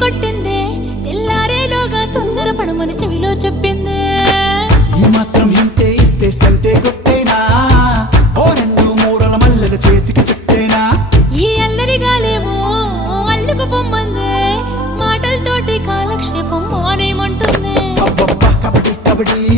కొట్టిందే. తెల్లారేలోగా తొందర పడమని చెవిలో చెప్పిందే. మాత్రం ఇంటే ఇస్తే సంటే కొట్టేనా? ఓ రెండు మూడల మల్లెల చేతికి చుట్టేనా? ఈ అల్లరి గాలేమో అల్లుకు పొమ్మందే. మాటలతోటి కాలక్షేపం మానేమంటుంది. కబడ్డీ కబడ్డీ.